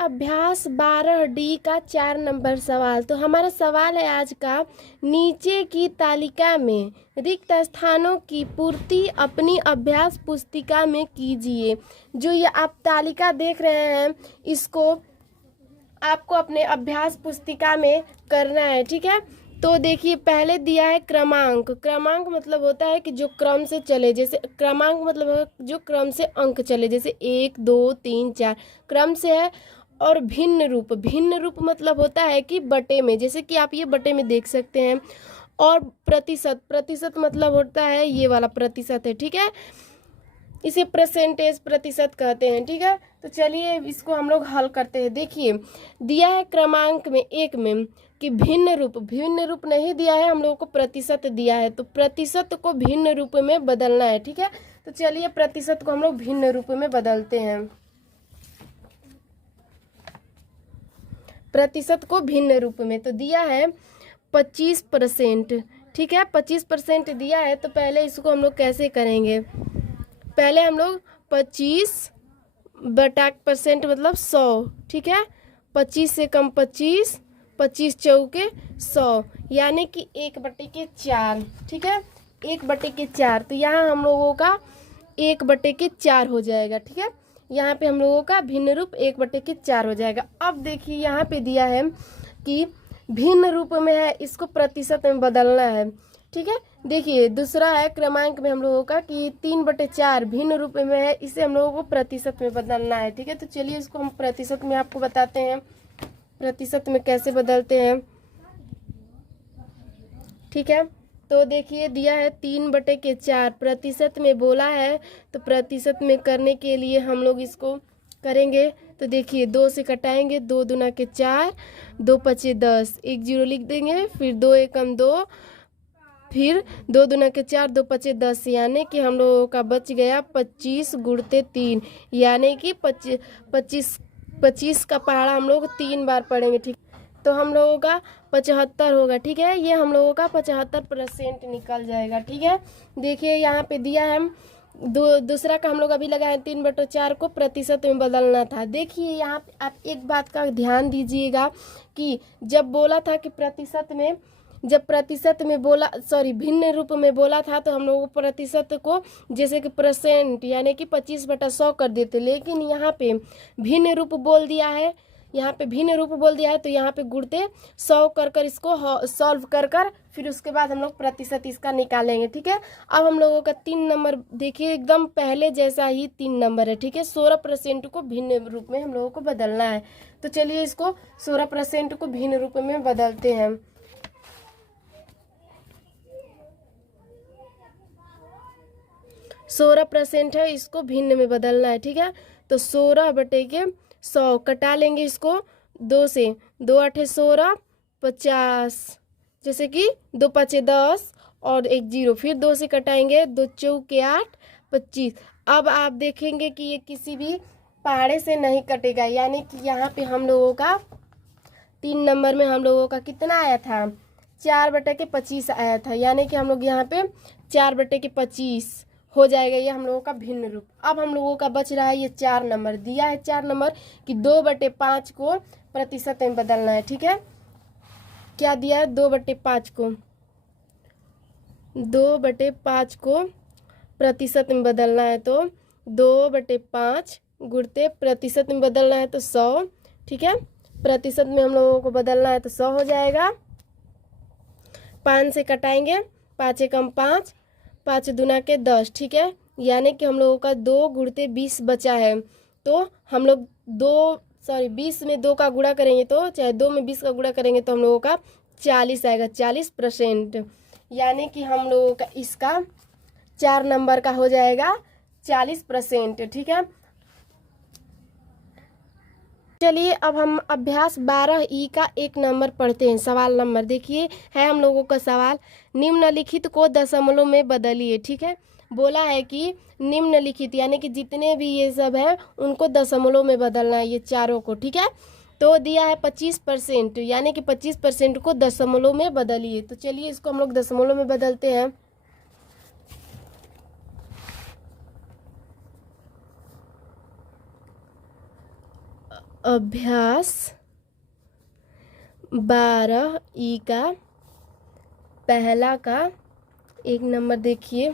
अभ्यास 12D का 4 number सवाल। तो हमारा सवाल है आज का, नीचे की तालिका में रिक्त स्थानों की पूर्ति अपनी अभ्यास पुस्तिका में कीजिए। जो ये आप तालिका देख रहे हैं, इसको आपको अपने अभ्यास पुस्तिका में करना है, ठीक है। तो देखिए, पहले दिया है क्रमांक। क्रमांक मतलब होता है कि जो क्रम से चले, जैसे क्रमांक मतलब है जो क्रम से अंक चले, जैसे 1 2 3 4 क्रम से है। और भिन्न रूप, भिन्न रूप मतलब होता है कि बटे में, जैसे कि आप ये बटे में देख सकते हैं। और प्रतिशत, प्रतिशत मतलब होता है ये वाला प्रतिशत है, ठीक है। इसे परसेंटेज, प्रतिशत कहते हैं, ठीक है। तो चलिए इसको हम लोग हल करते हैं। देखिए, दिया है क्रमांक में 1 में कि भिन्न रूप, भिन्न रूप नहीं दिया है, हम लोगों को प्रतिशत दिया है। तो प्रतिशत को भिन्न रूप में बदलना है, ठीक है। तो चलिए प्रतिशत को हम लोग भिन्न रूप में बदलते हैं। प्रतिशत को भिन्न रूप में तो दिया है 25%, ठीक है। 25% दिया है, तो पहले इसको हम लोग कैसे करेंगे। पहले हम लोग 25/% मतलब 100, ठीक है। 25 से कम 25, 25 चौके 100, यानी कि 1/4, ठीक है। 1/4, तो यहाँ हम लोगों का 1/4 हो जाएगा, ठीक है। यहाँ पे हम लोगों का भिन्न रूप 1/4 हो जाएगा। अब देखिए यहाँ पे दिया है कि भिन्न रूप में है, इसको प्रतिशत में बदलना है, ठीक है। देखिए दूसरा है क्रमांक में हम लोगों का कि 3/4 भिन्न रूप में है, इसे हम लोगों को प्रतिशत में बदलना है, ठीक है। तो चलिए इसको हम प्रतिशत में आपको बताते हैं, प्रतिशत में कैसे बदलते हैं, ठीक है। तो देखिए दिया है 3/4, प्रतिशत में बोला है, तो प्रतिशत में करने के लिए हम लोग इसको करेंगे। तो देखिए 2 से कटाएंगे, 2 दूना के 4, 2 पचे 10, 1 0 लिख देंगे, फिर 2 एकम 2, फिर 2 दूना के 4, 2 पचे 10, यानी कि हम लोगों का बच गया 25 गुणते 3, यानी कि 25 का पहाड़ा हम लोग 3 बार पढ़ेंगे, ठीक। तो हम लोगों का 75 होगा, ठीक है। ये हम लोगों का 75% निकल जाएगा, ठीक है। देखिए यहाँ पे दिया है दूसरा का हम लोग अभी लगाए 3/4 को प्रतिशत में बदलना था। देखिए यहाँ पे आप एक बात का ध्यान दीजिएगा कि जब बोला था कि प्रतिशत में, जब प्रतिशत में बोला, सॉरी भिन्न रूप में बोला था, तो हम लोग प्रतिशत को जैसे कि परसेंट यानी कि 25/100 कर देते, लेकिन यहाँ पे भिन्न रूप बोल दिया है, यहाँ पे भिन्न रूप बोल दिया है, तो यहाँ पे गुणते 100 कर इसको सॉल्व कर फिर उसके बाद हम लोग प्रतिशत इसका निकालेंगे, ठीक है। अब हम लोगों का 3 नंबर देखिए एकदम पहले जैसा ही 3 नंबर है, ठीक है। 16% को भिन्न रूप में हम लोगों को बदलना है। तो चलिए इसको 16% को भिन्न रूप में बदलते हैं। 16% है, इसको भिन्न में बदलना है, ठीक है। तो 16/100 कटा लेंगे इसको 2 से, 2 8 16, 50, जैसे कि 2 5 10 और 1 0, फिर 2 से कटाएंगे, 2 चौके 8, 25। अब आप देखेंगे कि ये किसी भी पहाड़े से नहीं कटेगा, यानी कि यहाँ पे हम लोगों का 3 नंबर में हम लोगों का कितना आया था, 4/25 आया था, यानी कि हम लोग यहाँ पे 4/25 हो जाएगा, ये हम लोगों का भिन्न रूप। अब हम लोगों का बच रहा है ये 4 नंबर, दिया है 4 नंबर कि 2/5 को प्रतिशत में बदलना है, ठीक है। क्या दिया है, 2/5 को, 2/5 को प्रतिशत में बदलना है, तो 2/5 गुणते प्रतिशत में बदलना है तो 100, ठीक है। प्रतिशत में हम लोगों को बदलना है तो 100 हो जाएगा। 5 से कटाएंगे, 5 एकम 5, 5 दूना के 10, ठीक है। यानी कि हम लोगों का 2 गुणते 20 बचा है। तो हम लोग 20 में 2 का गुणा करेंगे, तो चाहे 2 में 20 का गुणा करेंगे तो हम लोगों का 40 आएगा, 40%, यानी कि हम लोगों का इसका 4 नंबर का हो जाएगा 40%, ठीक है। चलिए अब हम अभ्यास 12E का 1 नंबर पढ़ते हैं। सवाल नंबर देखिए है हम लोगों का सवाल, निम्नलिखित को दशमलव में बदलिए, ठीक है। बोला है कि निम्नलिखित यानी कि जितने भी ये सब है उनको दशमलव में बदलना है, ये चारों को, ठीक है। तो दिया है 25%, यानी कि 25% को दशमलव में बदलिए। तो चलिए इसको हम लोग दशमलव में बदलते हैं। अभ्यास 12 ई का पहला का 1 नंबर देखिए,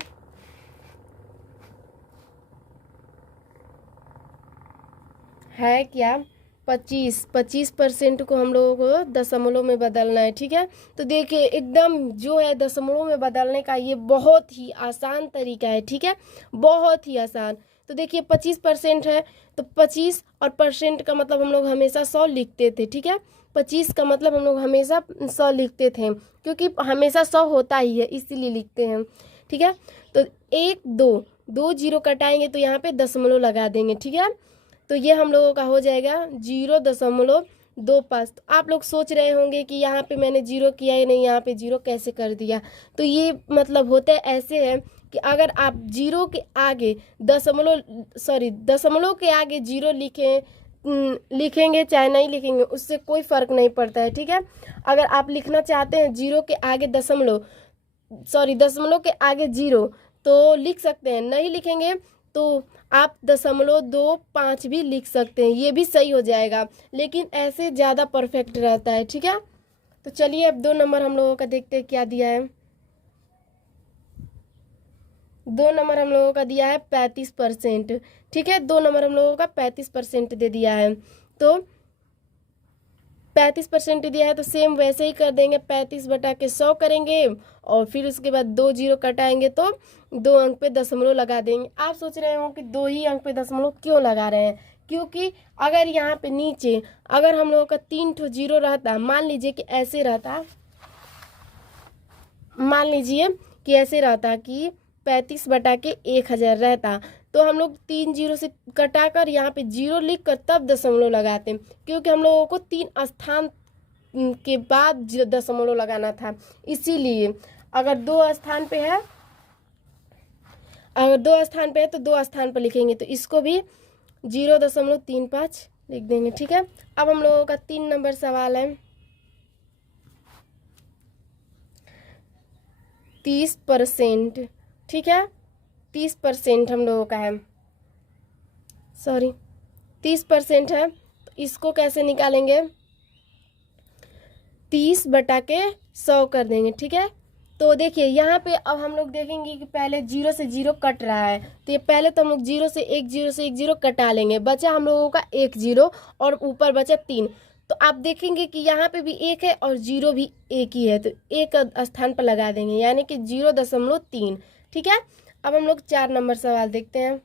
है क्या 25% को हम लोगों को दशमलव में बदलना है। ठीक है, तो देखिए एकदम जो है दशमलव में बदलने का ये बहुत ही आसान तरीका है। ठीक है, बहुत ही आसान। तो देखिए 25% है तो 25 और परसेंट का मतलब हम लोग हमेशा 100 लिखते थे। ठीक है, 25 का मतलब हम लोग हमेशा 100 लिखते थे, क्योंकि हमेशा 100 होता ही है इसीलिए लिखते हैं। ठीक है, तो 1 2 जीरो कटाएंगे तो यहाँ पे दशमलव लगा देंगे। ठीक है, तो ये हम लोगों का हो जाएगा 0.25। तो आप लोग सोच रहे होंगे कि यहाँ पे मैंने जीरो किया ही नहीं, यहाँ पे जीरो कैसे कर दिया। तो ये मतलब होते ऐसे है कि अगर आप जीरो के आगे दशमलव के आगे जीरो लिखेंगे चाहे नहीं लिखेंगे उससे कोई फर्क नहीं पड़ता है। ठीक है, अगर आप लिखना चाहते हैं जीरो के आगे दशमलव के आगे जीरो तो लिख सकते हैं, नहीं लिखेंगे तो आप 0.25 भी लिख सकते हैं, ये भी सही हो जाएगा, लेकिन ऐसे ज़्यादा परफेक्ट रहता है। ठीक है, तो चलिए अब 2 नंबर हम लोगों का देखते हैं क्या दिया है। 2 नंबर हम लोगों का दिया है 35%। ठीक है, 2 नंबर हम लोगों का 35% दे दिया है। तो 35% दिया है तो सेम वैसे ही कर देंगे, 35/100 करेंगे और फिर उसके बाद 2 जीरो कटाएंगे तो 2 अंक पे दशमलव लगा देंगे। आप सोच रहे हो कि 2 ही अंक पे दशमलव क्यों लगा रहे हैं, क्योंकि अगर यहाँ पे नीचे अगर हम लोगों का 3 ठो जीरो रहता, मान लीजिए कि ऐसे रहता कि 35/1000 रहता, तो हम लोग 3 जीरो से कटाकर यहाँ पे जीरो लिख कर तब दशमलव लगाते हैं, क्योंकि हम लोगों को 3 स्थान के बाद दशमलव लगाना था। इसीलिए अगर 2 स्थान पे है तो 2 स्थान पर लिखेंगे, तो इसको भी 0.35 लिख देंगे। ठीक है, अब हम लोगों का 3 नंबर सवाल है 30%। ठीक है, 30% हम लोगों का है, 30% है, तो इसको कैसे निकालेंगे, 30/100 कर देंगे। ठीक है, तो देखिए यहाँ पे अब हम लोग देखेंगे कि पहले 0 से 0 कट रहा है, तो ये पहले तो हम लोग 0 से 1 जीरो कटा लेंगे, बचा हम लोगों का 1 जीरो और ऊपर बचा 3। तो आप देखेंगे कि यहाँ पे भी 1 है और 0 भी 1 ही है, तो 1 स्थान पर लगा देंगे, यानी कि 0.3। ठीक है, अब हम लोग 4 नंबर सवाल देखते हैं।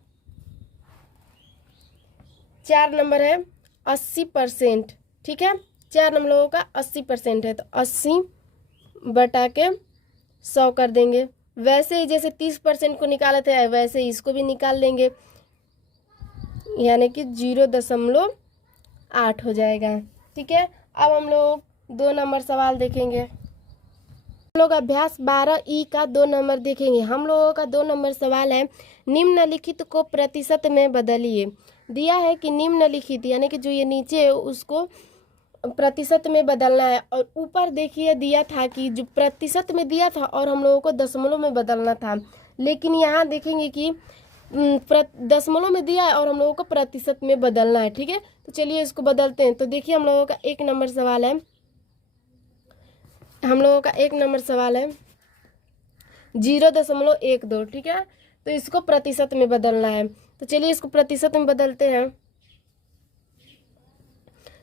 4 नंबर है 80%। ठीक है, 4 नंबर लोगों का 80% है, तो 80/100 कर देंगे। वैसे ही जैसे 30% को निकाले थे वैसे ही इसको भी निकाल लेंगे, यानी कि 0.8 हो जाएगा। ठीक है, अब हम लोग 2 नंबर सवाल देखेंगे। हम लोग अभ्यास 12 ई का 2 नंबर देखेंगे। हम लोगों का 2 नंबर सवाल है निम्नलिखित को प्रतिशत में बदलिए। दिया है कि निम्नलिखित यानी कि जो ये नीचे है उसको प्रतिशत में बदलना है, और ऊपर देखिए दिया था कि जो प्रतिशत में दिया था और हम लोगों को दशमलव में बदलना था, लेकिन यहाँ देखेंगे कि दशमलव में दिया है और हम लोगों को प्रतिशत में बदलना है। ठीक है, तो चलिए इसको बदलते हैं। तो देखिए हम लोगों का 1 नंबर सवाल है 0.12। ठीक है, तो इसको प्रतिशत में बदलना है, तो चलिए इसको प्रतिशत में बदलते हैं।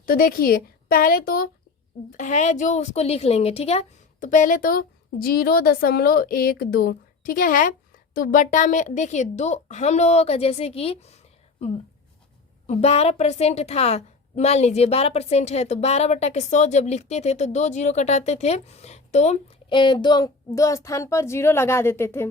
तो देखिए पहले तो है जो उसको लिख लेंगे। ठीक है, तो पहले तो 0.12। ठीक है, तो बटा में देखिए 2 हम लोगों का जैसे कि 12% था, मान लीजिए 12% है, तो 12/100 जब लिखते थे तो 2 जीरो कटाते थे, तो 2 स्थान पर जीरो लगा देते थे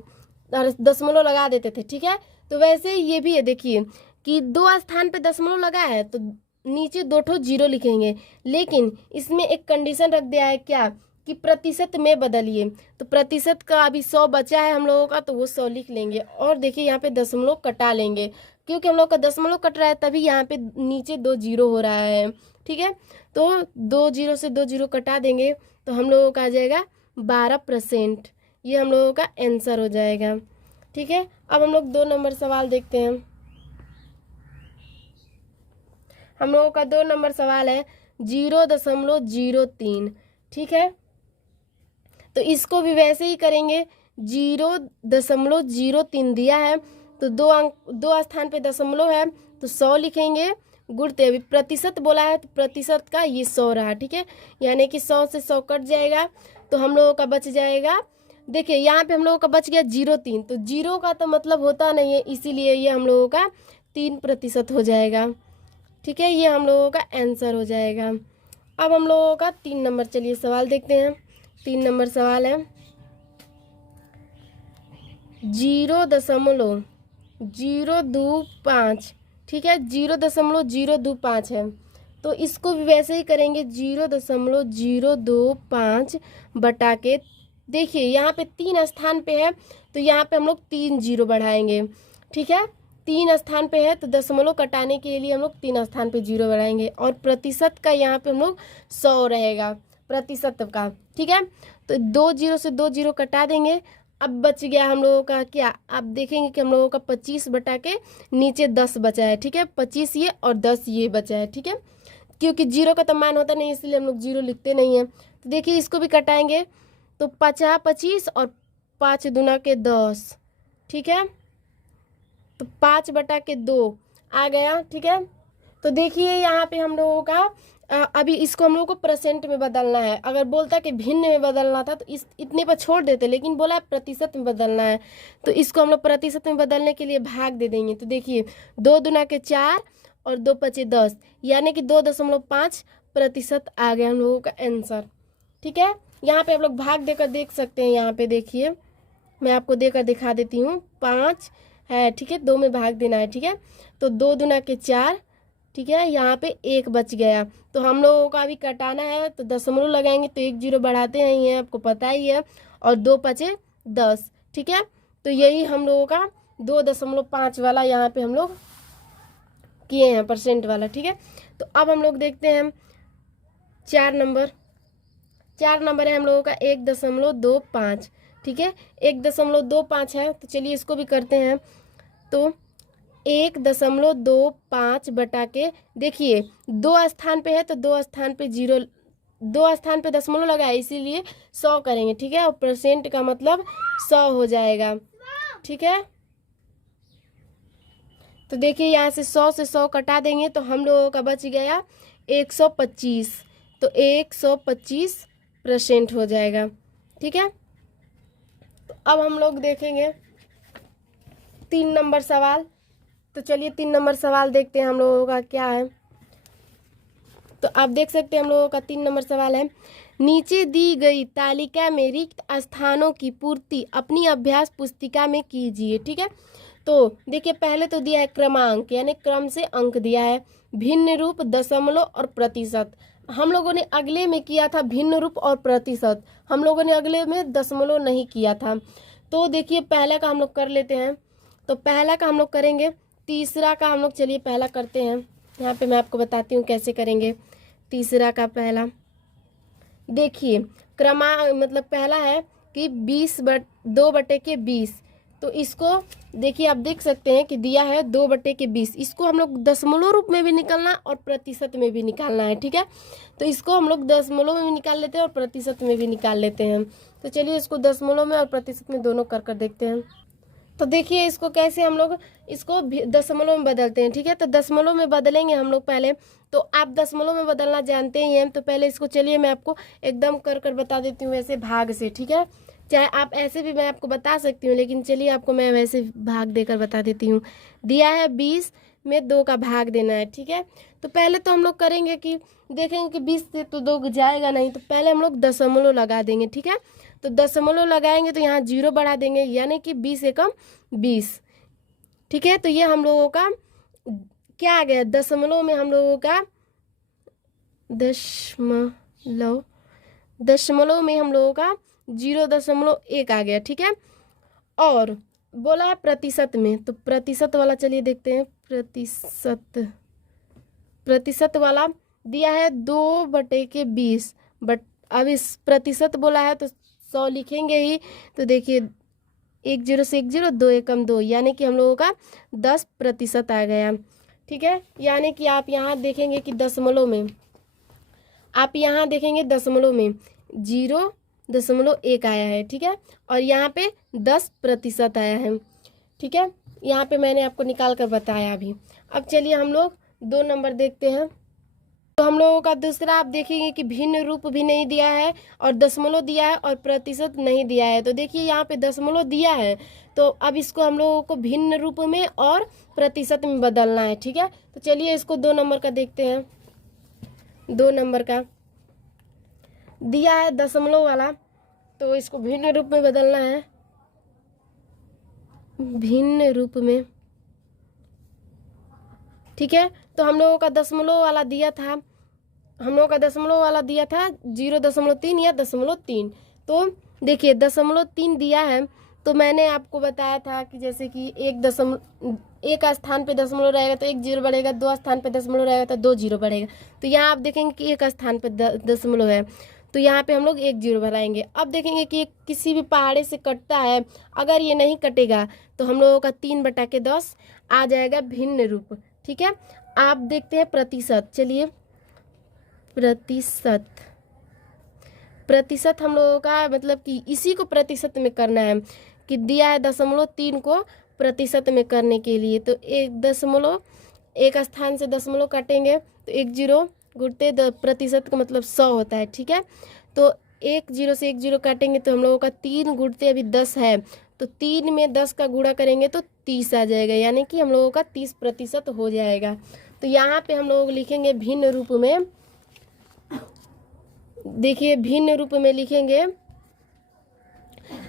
और दशमलव लगा देते थे। ठीक है, तो वैसे ही ये भी है, देखिए कि 2 स्थान पे दशमलव लगा है तो नीचे 2 ठो जीरो लिखेंगे, लेकिन इसमें एक कंडीशन रख दिया है क्या कि प्रतिशत में बदलिए। तो प्रतिशत का अभी 100 बचा है हम लोगों का, तो वो 100 लिख लेंगे, और देखिए यहाँ पे दशमलव कटा लेंगे, क्योंकि हम लोग का दशमलव कट रहा है तभी यहाँ पे नीचे 2 जीरो हो रहा है। ठीक है, तो 2 जीरो से 2 जीरो कटा देंगे तो हम लोगों का आ जाएगा 12%। ये हम लोगों का आंसर हो जाएगा। ठीक है, अब हम लोग 2 नंबर सवाल देखते हैं। हम लोगों का 2 नंबर सवाल है 0.03। ठीक है, तो इसको भी वैसे ही करेंगे। 0.03 दिया है तो 2 स्थान पे दशमलव है तो 100 लिखेंगे। गुणते अभी प्रतिशत बोला है तो प्रतिशत का ये 100 रहा। ठीक है, यानी कि 100 से 100 कट जाएगा तो हम लोगों का बच जाएगा। देखिए यहाँ पे हम लोगों का बच गया 0.3, तो 0 का तो मतलब होता नहीं है, इसीलिए ये हम लोगों का 3% हो जाएगा। ठीक है, ये हम लोगों का आंसर हो जाएगा। अब हम लोगों का 3 नंबर, चलिए सवाल देखते हैं। 3 नंबर सवाल है 0.025। ठीक है, 0.025 है तो इसको भी वैसे ही करेंगे। 0.025 बटा के, देखिए यहाँ पे 3 स्थान पे है तो यहाँ पे हम लोग 3 जीरो बढ़ाएंगे। ठीक है, 3 स्थान पे है तो दशमलव कटाने के लिए हम लोग 3 स्थान पे 0 बढ़ाएंगे और प्रतिशत का यहाँ पे हम लोग 100 रहेगा प्रतिशत का। ठीक है, तो 2 जीरो से 2 जीरो कटा देंगे। अब बच गया हम लोगों का क्या, आप देखेंगे कि हम लोगों का 25 बटा के नीचे 10 बचा है। ठीक है, 25 ये और 10 ये बचा है। ठीक है, क्योंकि 0 का तो मान होता नहीं इसलिए हम लोग 0 लिखते नहीं है। तो देखिए इसको भी कटाएंगे तो 50 25 और 5 दूना के 10। ठीक है, तो 5 बटा के 2 आ गया। ठीक है, तो देखिए यहाँ पे हम लोगों का अभी इसको हम लोगों को परसेंट में बदलना है। अगर बोलता कि भिन्न में बदलना था तो इस इतने पर छोड़ देते, लेकिन बोला प्रतिशत में बदलना है तो इसको हम लोग प्रतिशत में बदलने के लिए भाग दे देंगे। तो देखिए 2 दूना के 4 और 2 पचे 10, यानी कि 2.5% आ गया हम लोगों का आंसर। ठीक है, यहाँ पे आप लोग भाग देकर देख सकते हैं। यहाँ पे देखिए मैं आपको देकर दिखा देती हूँ। 5 है, ठीक है, 2 में भाग देना है। ठीक है, तो 2 दूना के 4। ठीक है, यहाँ पे 1 बच गया तो हम लोगों का अभी कटाना है तो दशमलव लगाएंगे तो 1 जीरो बढ़ाते हैं, ये आपको पता ही है, और 2 पचे 10। ठीक है, तो यही हम लोगों का 2.5 वाला यहाँ पे हम लोग किए हैं परसेंट वाला। ठीक है, तो अब हम लोग देखते हैं 4 नंबर। 4 नंबर है हम लोगों का 1.25। ठीक है, 1.25 है तो चलिए इसको भी करते हैं। तो 1.25 बटा के, देखिए 2 स्थान पे है तो 2 स्थान पे 0, 2 स्थान पे दशमलव लगा है इसीलिए 100 करेंगे। ठीक है, और परसेंट का मतलब 100 हो जाएगा। ठीक है, तो देखिए यहाँ से 100 से 100 कटा देंगे तो हम लोगों का बच गया 125, तो 125% हो जाएगा। ठीक है, तो अब हम लोग देखेंगे 3 नंबर सवाल। तो चलिए 3 नंबर सवाल देखते हैं हम लोगों का क्या है। तो आप देख सकते हैं हम लोगों का 3 नंबर सवाल है नीचे दी गई तालिका में रिक्त स्थानों की पूर्ति अपनी अभ्यास पुस्तिका में कीजिए। ठीक है, तो देखिए पहले तो दिया है क्रमांक, यानी क्रम से अंक दिया है। भिन्न रूप, दशमलव और प्रतिशत। हम लोगों ने अगले में किया था भिन्न रूप और प्रतिशत, हम लोगों ने अगले में दशमलव नहीं किया था। तो देखिए पहला का हम लोग कर लेते हैं। तो पहला का हम लोग करेंगे, तीसरा का हम लोग चलिए पहला करते हैं। यहाँ पे मैं आपको बताती हूँ कैसे करेंगे। तीसरा का पहला देखिए मतलब पहला है कि 2/20। तो इसको देखिए आप देख सकते हैं कि दिया है 2/20। इसको हम लोग दशमलव रूप में भी निकालना और प्रतिशत में भी निकालना है। ठीक है, तो इसको हम लोग दशमलव में भी निकाल लेते हैं और प्रतिशत में भी निकाल लेते हैं। तो चलिए इसको दशमलव में और प्रतिशत में दोनों कर देखते हैं। तो देखिए इसको कैसे हम लोग इसको दशमलव में बदलते हैं। ठीक है, तो दशमलव में बदलेंगे हम लोग पहले। तो आप दशमलव में बदलना जानते ही हैं, तो पहले इसको चलिए मैं आपको एकदम कर बता देती हूँ वैसे भाग से। ठीक है, चाहे आप ऐसे भी मैं आपको बता सकती हूँ, लेकिन चलिए आपको मैं वैसे भाग देकर बता देती हूँ। दिया है 20 में 2 का भाग देना है। ठीक है, तो पहले तो हम लोग करेंगे कि देखेंगे कि 20 से तो 2 जाएगा नहीं, तो पहले हम लोग दशमलव लगा देंगे। ठीक है, तो दशमलव लगाएंगे तो यहाँ 0 बढ़ा देंगे, यानी कि 20 एकम 20। ठीक है, तो ये हम लोगों का क्या आ गया, दशमलव में हम लोगों का दशमलव में हम लोगों का 0.1 आ गया। ठीक है, और बोला है प्रतिशत में, तो प्रतिशत वाला चलिए देखते हैं। प्रतिशत वाला दिया है 2/20, बट अब इस प्रतिशत बोला है तो 100 लिखेंगे ही। तो देखिए 1 0 से 1 0, 2 एकम 2, यानी कि हम लोगों का 10% आ गया। ठीक है, यानी कि आप यहाँ देखेंगे कि दशमलव में, आप यहाँ देखेंगे दशमलव में 0.1 आया है। ठीक है, और यहाँ पे 10% आया है। ठीक है, यहाँ पे मैंने आपको निकाल कर बताया अभी। अब चलिए हम लोग 2 नंबर देखते हैं। तो हम लोगों का दूसरा आप देखेंगे कि भिन्न रूप भी नहीं दिया है और दशमलव दिया है और प्रतिशत नहीं दिया है। तो देखिए यहाँ पे दशमलव दिया है, तो अब इसको हम लोगों को भिन्न रूप में और प्रतिशत में बदलना है। ठीक है, तो चलिए इसको 2 नंबर का देखते हैं। 2 नंबर का दिया है दशमलव वाला, तो इसको भिन्न रूप में बदलना है, भिन्न रूप में। ठीक है, तो हम लोगों का दशमलव वाला दिया था, हम लोगों का दशमलव वाला दिया था 0.3 या 0.3। तो देखिए 0.3 दिया है, तो मैंने आपको बताया था कि जैसे कि एक स्थान पे दशमलव रहेगा तो 1 0 बढ़ेगा, 2 स्थान पे दशमलव रहेगा तो 2 0 बढ़ेगा। तो यहाँ आप देखेंगे कि 1 स्थान पे दशमलव है, तो यहाँ पे हम लोग 1 0 बढ़ाएंगे। अब देखेंगे कि किसी भी पहाड़े से कटता है, अगर ये नहीं कटेगा तो हम लोगों का 3/10 आ जाएगा भिन्न रूप। ठीक है, आप देखते हैं प्रतिशत। चलिए प्रतिशत हम लोगों का मतलब कि इसी को प्रतिशत में करना है, कि दिया है 0.3 को प्रतिशत में करने के लिए। तो 1 स्थान से दशमलव काटेंगे तो 1 0 गुणते प्रतिशत का मतलब 100 होता है। ठीक है, तो 1 0 से 1 0 काटेंगे तो हम लोगों का 3 गुणते अभी 10 है, तो 3 में 10 का गुणा करेंगे तो 30 आ जाएगा, यानी कि हम लोगों का 30% हो जाएगा। तो यहाँ पे हम लोग लिखेंगे भिन्न रूप में, देखिए भिन्न रूप में लिखेंगे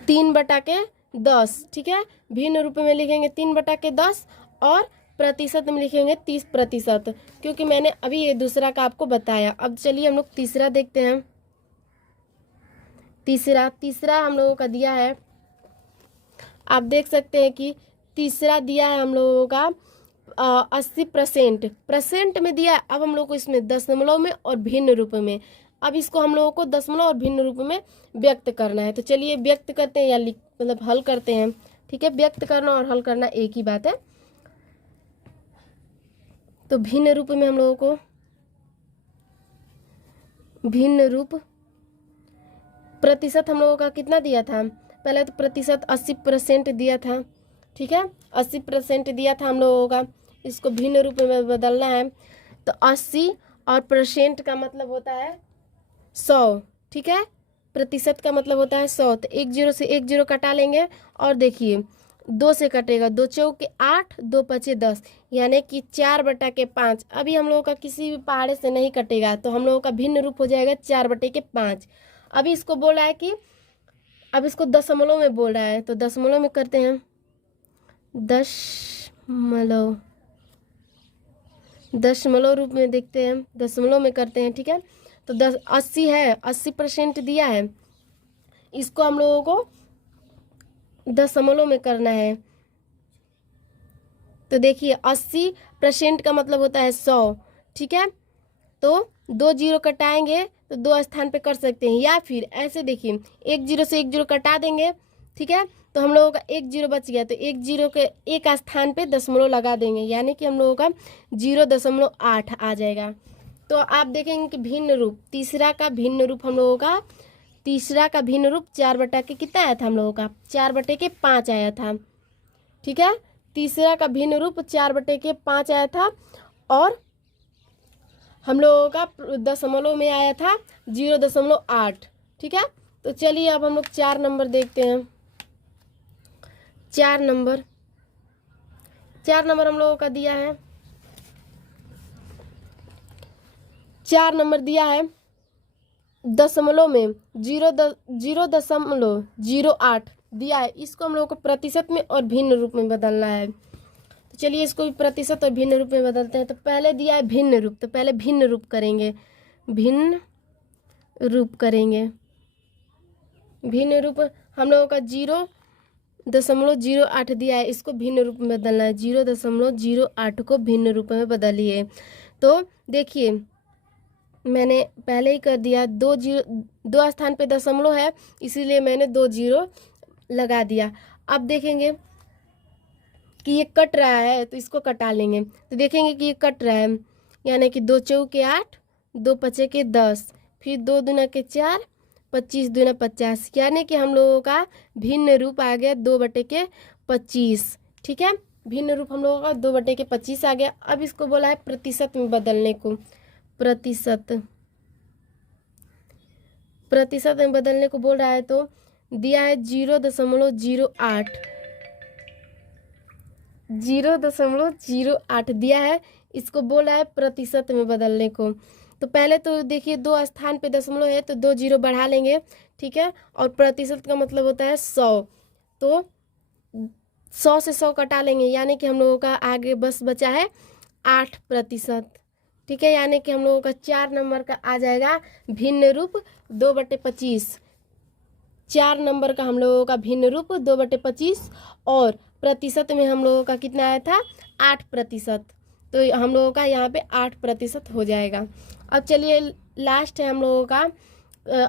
3/10। ठीक है, भिन्न रूप में लिखेंगे 3/10 और प्रतिशत में लिखेंगे 30%, क्योंकि मैंने अभी ये दूसरा का आपको बताया। अब चलिए हम लोग तीसरा देखते हैं। तीसरा हम लोगों का दिया है, आप देख सकते हैं कि तीसरा दिया है हम लोगों का 80% में दिया है। अब हम लोग को इसमें दशमलव में और भिन्न रूप में, अब इसको हम लोगों को दशमलव और भिन्न रूप में व्यक्त करना है। तो चलिए व्यक्त करते हैं या मतलब हल करते हैं। ठीक है, व्यक्त करना और हल करना एक ही बात है। तो भिन्न रूप में हम लोगों को भिन्न रूप, प्रतिशत हम लोगों का कितना दिया था, पहले तो प्रतिशत 80% दिया था। ठीक है, 80% दिया था हम लोगों का, इसको भिन्न रूप में बदलना है। तो 80 और परसेंट का मतलब होता है 100। ठीक है, प्रतिशत का मतलब होता है 100। तो 1 0 से 1 0 कटा लेंगे और देखिए 2 से कटेगा, 2 चौके 8, 2 पचे 10, यानी कि 4/5। अभी हम लोगों का किसी भी पहाड़े से नहीं कटेगा, तो हम लोगों का भिन्न रूप हो जाएगा 4/5। अभी इसको बोल रहा है कि अब इसको दशमलव में बोल रहा है, तो दशमलव में करते हैं, दशमलव रूप में देखते हैं, दशमलव में करते हैं। ठीक है, तो 80 है, 80% दिया है, इसको हम लोगों को दशमलव में करना है। तो देखिए 80% का मतलब होता है 100। ठीक है, तो 2 0 कटाएंगे तो 2 स्थान पे कर सकते हैं, या फिर ऐसे देखिए 1 0 से 1 0 कटा देंगे। ठीक है, तो हम लोगों का 1 0 बच गया, तो 1 0 के एक स्थान पे दशमलव लगा देंगे, यानी कि हम लोगों का 0.8 आ जाएगा। तो आप देखेंगे कि भिन्न रूप, तीसरा का भिन्न रूप हम लोगों का, तीसरा का भिन्न रूप 4/के कितना आया था हम लोगों का, 4/5 आया था। ठीक है, तीसरा का भिन्न रूप 4/5 आया था, और हम लोगों का दशमलव में आया था 0.8। ठीक है, तो चलिए अब हम लोग 4 नंबर देखते हैं। 4 नंबर हम लोगों का दिया है, 4 नंबर दिया है दशमलव में 0.08 दिया है, इसको हम लोगों को प्रतिशत में और भिन्न रूप में बदलना है। तो चलिए इसको भी प्रतिशत और भिन्न रूप में बदलते हैं। तो पहले दिया है भिन्न रूप, तो पहले भिन्न रूप करेंगे, भिन्न रूप हम लोगों का 0.08 दिया है, इसको भिन्न रूप में बदलना है, 0.08 को भिन्न रूप में बदलिए। तो देखिए मैंने पहले ही कर दिया, 2 स्थान पे दशमलव है, इसीलिए मैंने 2 0 लगा दिया। अब देखेंगे कि ये कट रहा है तो इसको कटा लेंगे। तो देखेंगे कि ये कट रहा है, यानी कि 2 चौके 8, 2 पचे के 10, फिर 2 दूना के 4, 25 दूना 50, यानी कि हम लोगों का भिन्न रूप आ गया 2/25। ठीक है, भिन्न रूप हम लोगों का 2/25 आ गया। अब इसको बोला है प्रतिशत में बदलने को। प्रतिशत में बदलने को बोल रहा है, तो दिया है 0.08, 0.08 दिया है, इसको बोला है प्रतिशत में बदलने को। तो पहले तो देखिए 2 स्थान पे दशमलव है तो 2 जीरो बढ़ा लेंगे, ठीक है। और प्रतिशत का मतलब होता है 100, तो 100 से 100 कटा लेंगे, यानी कि हम लोगों का आगे बस बचा है 8%। ठीक है, यानी कि हम लोगों का 4 नंबर का आ जाएगा भिन्न रूप 2/25। 4 नंबर का हम लोगों का भिन्न रूप 2/25, और प्रतिशत में हम लोगों का कितना आया था 8%। तो हम लोगों का यहाँ पे 8% हो जाएगा। अब चलिए लास्ट है हम लोगों का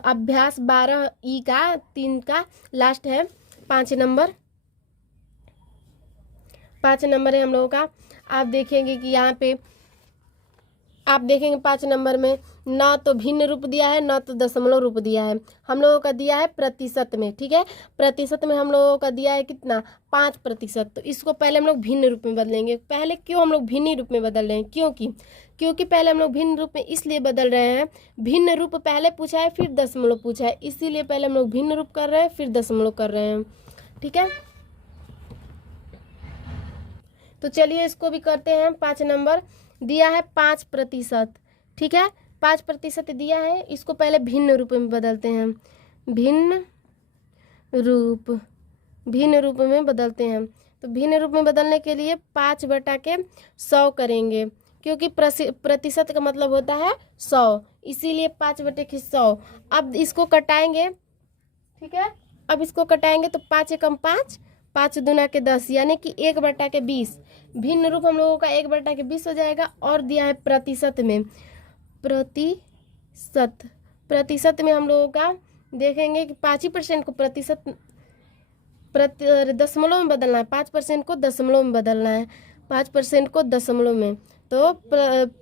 अभ्यास 12 का 3 का लास्ट है 5 नंबर। 5 नंबर है हम लोगों का। आप देखेंगे कि यहाँ पे आप देखेंगे 5 नंबर में ना तो भिन्न रूप दिया है ना तो दशमलव रूप दिया है, हम लोगों का दिया है प्रतिशत में। ठीक है, प्रतिशत में हम लोगों का दिया है कितना 5%। तो इसको पहले हम लोग भिन्न रूप में बदलेंगे। पहले क्यों हम लोग भिन्न रूप में बदल रहे हैं, क्योंकि पहले हम लोग भिन्न रूप में इसलिए बदल रहे हैं, भिन्न रूप पहले पूछा है फिर दशमलव पूछा है, इसीलिए पहले हम लोग भिन्न रूप कर रहे हैं फिर दशमलव कर रहे हैं। ठीक है, तो चलिए इसको भी करते हैं। 5 नंबर दिया है 5%। ठीक है, 5% दिया है, इसको पहले भिन्न रूप में बदलते हैं। भिन्न रूप में बदलते हैं। तो भिन्न रूप में बदलने के लिए 5/100 करेंगे, क्योंकि प्रतिशत का मतलब होता है 100, इसीलिए 5/100। अब इसको कटाएंगे। ठीक है, अब इसको कटाएंगे तो 5 एकम 5, 5 दूना के 10, यानी कि 1/20। भिन्न रूप हम लोगों का 1/20 हो जाएगा। और दिया है प्रतिशत में, प्रतिशत में हम लोगों का देखेंगे कि 5% को दशमलव में बदलना है, 5% को दशमलव में बदलना है, 5% को दशमलव में। तो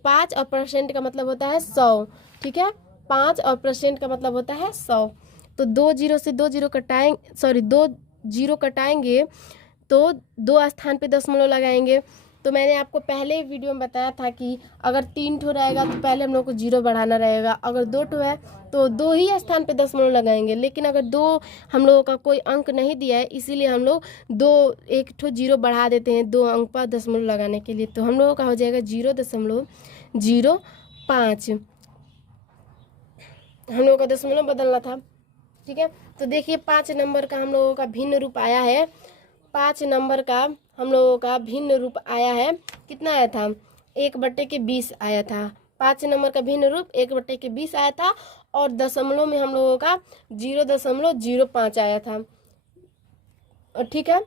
5 और परसेंट का मतलब होता है 100। ठीक है, 5 और परसेंट का मतलब होता है 100। तो 2 जीरो से 2 जीरो कटाएंगे, 2 जीरो कटाएंगे तो 2 स्थान पे दशमलव लगाएंगे। तो मैंने आपको पहले वीडियो में बताया था कि अगर 3 ठो रहेगा तो पहले हम लोग को 0 बढ़ाना रहेगा, अगर 2 ठो है तो 2 ही स्थान पे दशमलव लगाएंगे। लेकिन अगर 2 हम लोगों का कोई अंक नहीं दिया है, इसीलिए हम लोग 1 ठो 0 बढ़ा देते हैं 2 अंक पर दशमलव लगाने के लिए। तो हम लोगों का हो जाएगा 0.05। हम लोगों का दशमलव बदलना था। ठीक है, तो देखिए 5 नंबर का हम लोगों का भिन्न रूप आया है। 5 नंबर का हम लोगों का भिन्न रूप आया है, कितना आया था 1/20 आया था। 5 नंबर का भिन्न रूप 1/20 आया था, और दशमलव में हम लोगों का 0.05 आया था। ठीक है,